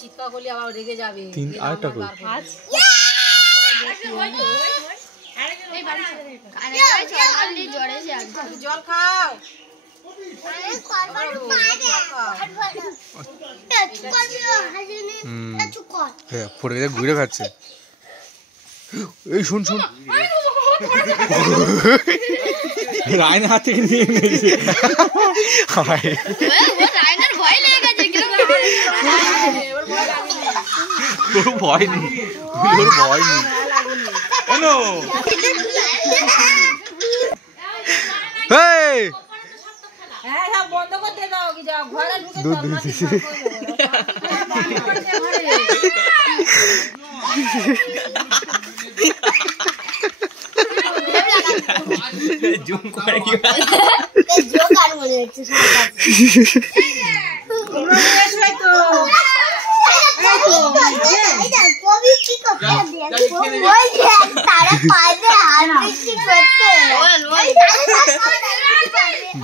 চিৎকার করলে আবার রেগে যাবে। জল খাও। ঘুরে খাচ্ছে। এই শুন শুন রায়না হাত থেকে নিয়ে নিয়েছে। ভয় নেই, ওর ভয় নেই। বন্ধ করতে দাও, ঘরে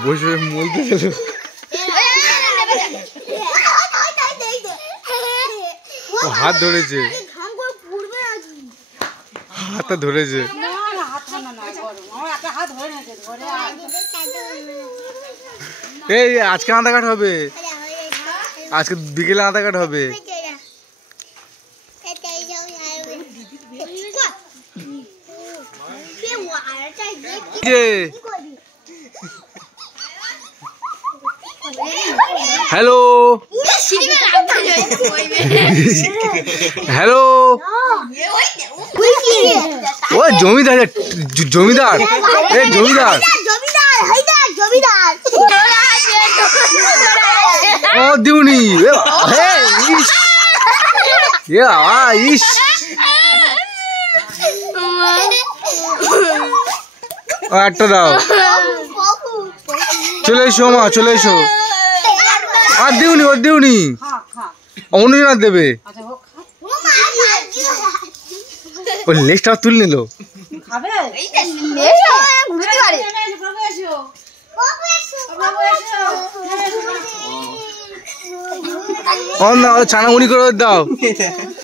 বসে বলতে গেল হাত ধরেছে, হাতটা ধরেছে। এই আজকে আধার কার্ড হবে, আজকে বিকেলে আধার কার্ড হবে। হ্যালো হ্যালো, ও জমিদার, জমিদার, এই জমিদার, ও দিউনি, ইস একটা দাও, চলে এসো মা, চলে এসো। আর দিউনি, ওর দিউনি, অন্যজনের দেবে। ওর লেজটা তুলে নিল। ছানামুড়ি করে দাও।